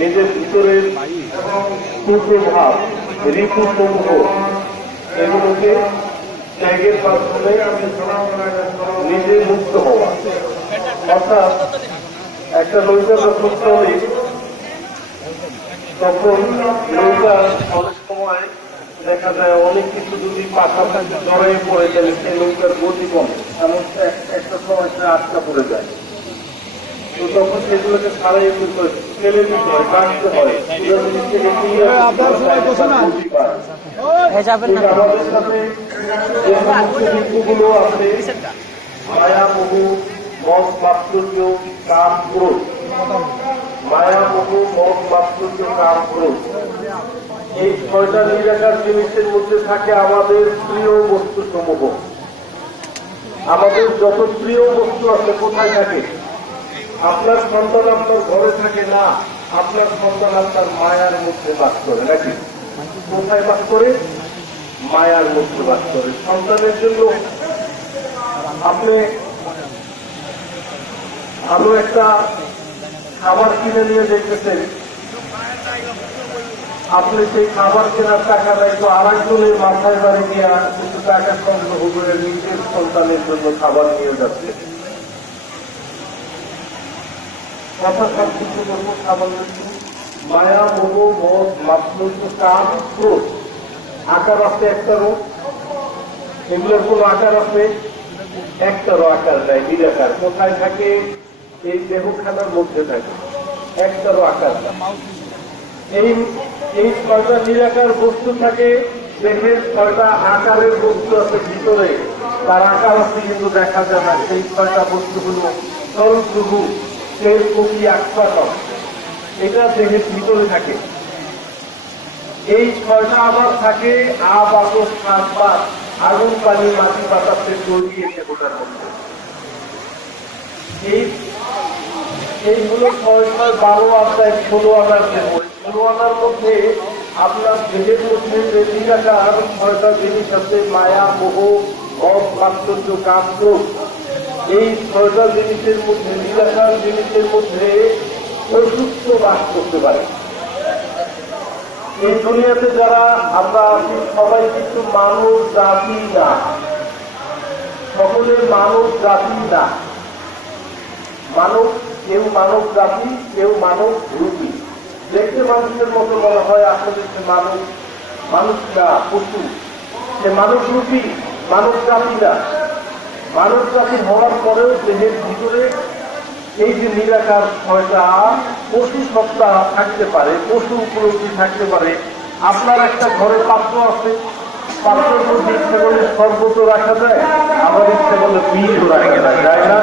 নিজের ভিতরের কুপ্রভাব ঋতুসমূহ এগুলোকে ত্যাগের মাধ্যমে নিজে মুক্ত হওয়া। অর্থাৎ একটা নৌকা যখন চলে তখন নৌকা অনেক সময় দেখা যায় অনেক কিছু যদি পাখা জড়াই পড়ে গেলে সেই নৌকার গতি কমে, এমন একটা সময় সে আটকা পড়ে যায়। তো তখন সেগুলোকে ছাড়াই ফেলে দিতে হয়, কাটতে হয়। আমাদের সাথে যে সমস্ত ঋতুগুলো আছে মায়া, মোহ, মদ, মাৎসর্য, কাম, ক্রোধ। মায়া, মোহ, মদ, মাৎসর্য, কাম, ক্রোধ, এই ছয়টা নিরাকার জিনিসের মধ্যে থাকে আমাদের প্রিয় বস্তু সমূহ। আমাদের যত প্রিয় বস্তু আছে কোথায় থাকে? আপনার সন্তান আপনার ঘরে থাকে না, আপনার সন্তান আপনার মায়ার মধ্যে বাস করে নাকি? কোথায় বাস করে? মায়ার মধ্যে বাস করে। সন্তানের জন্য আপনি ভালো একটা খাবার কিনে নিয়ে দেখতেছেন, আপনি সেই খাবার কেনার টাকা রাখতো আর একজনের মাথায় বাড়ি নিয়ে কিছু টাকা সংগ্রহ করে নিজের সন্তানের জন্য খাবার নিয়ে যাচ্ছে। কথা সব কিছু করবো খাবার মায়া, মোহ, মদ, মাৎসর্য, কাম, ক্রোধ। আকার আছে একটারও, এগুলোর কোন আকার আছে? একটারও আকার দেয়, নিরাকার। কোথায় থাকে? এই দেহখানার মধ্যে থাকে, একটারও আকার। এই ছয়টা নিরাকার বস্তু থাকে, দেহের ছয়টা আকারের বস্তু আছে ভিতরে, তার আকার আছে কিন্তু দেখা যায় না। সেই ছয়টা বস্তুগুলো সরু, তেল, কপি, আক্রাতন, এটা দেহের ভিতরে থাকে। এই ছয়টা আবার থাকে বাতাস, শ্বাস, আগুন, পানি, মাটি, বাতাসের তৈরি এগুলোর মধ্যে। এইগুলো 6-12 অধ্যায় 16 আনার যে বই, 16 আনার মধ্যে আপনার দেহের মধ্যে যে নিরাকার 6টা জিনিস আছে মায়া, মোহ, মদ, মাৎসর্য, কাম, ক্রোধ। এই 6টা জিনিসের মধ্যে, নিরাকার জিনিসের মধ্যে অসুস্থ বাস করতে পারে। এই দুনিয়াতে যারা আমরা আছি সবাই কিন্তু মানব জাতি না, সকলের মানব জাতি না। কেউ মানব জাতি, কেউ মানব রূপী। দেখতে মানুষের মতো মনে হয়, আসলে সে মানুষ না, পশু। সে মানব রূপী, মানব জাতি না। মানব জাতি হওয়ার পরেও দেহের ভিতরে এই যে নিরাকার 6টা পশু সত্তা থাকতে পারে, পশু উপলব্ধি থাকতে পারে। আপনার একটা ঘরে পাত্র আছে, পাত্রের মধ্যে ইচ্ছে করলে শরবত রাখা যায়, আবার ইচ্ছে করলে বীজও রাখা যায় না?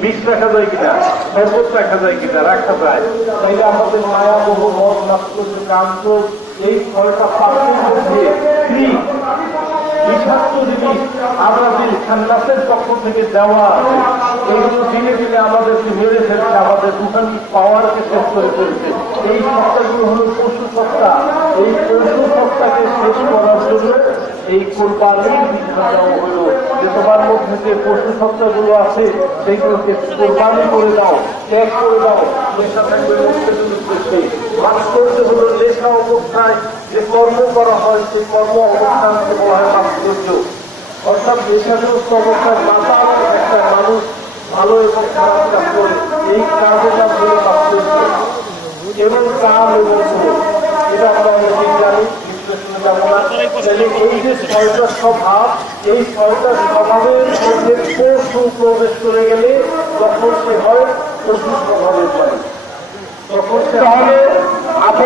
বীজ রাখা যায় কিনা, শরবত রাখা যায় কিনা? রাখা যায়। তাইলে আমাদের মায়া, মোহ, মদ, মাৎসর্য, কাম, ক্রোধ, এই 6টা পাত্রের মধ্যে বিষাক্ত জিনিস আমাদের খান্নাসের পক্ষ থেকে দেওয়া আছে। এইগুলো দিনে দিনে আমাদেরকে মেরে ফেলছে, আমাদের দোকান পাওয়ারকে শেষ করে ফেলছে। এই সত্তাগুলো হলো পশু সত্তা। এই পশু সত্তাকে শেষ করার জন্য এই কোরবানির বিধান দেওয়া হলো যে তোমার মধ্যে যে পশু সত্তাগুলো আছে সেইগুলোকে কোরবানি করে দাও, ত্যাগ করে দাও। নেশা থাকবে মাছ করতে হলো নেশা অবস্থায় যে কর্ম করা হয়, সেই কর্ম অবস্থানকে বলা হয় মাৎসর্য। অর্থাৎ নেশাগ্রস্ত অবস্থায় মাতাল একটা মানুষ ভালো এবং খারাপ কাজ করে, এই কাজের নাম হলো মাৎসর্য। এবং কাম এবং ক্রোধ, এটা আমরা অনেকেই জানি, বিশ্লেষণে যাব না। এই যে 6টা স্বভাব, এই 6টা স্বভাবের মধ্যে পশু প্রবেশ করে গেলে তখন সে হয় পশু স্বভাবের মানুষ। তখন সে হলে আপনার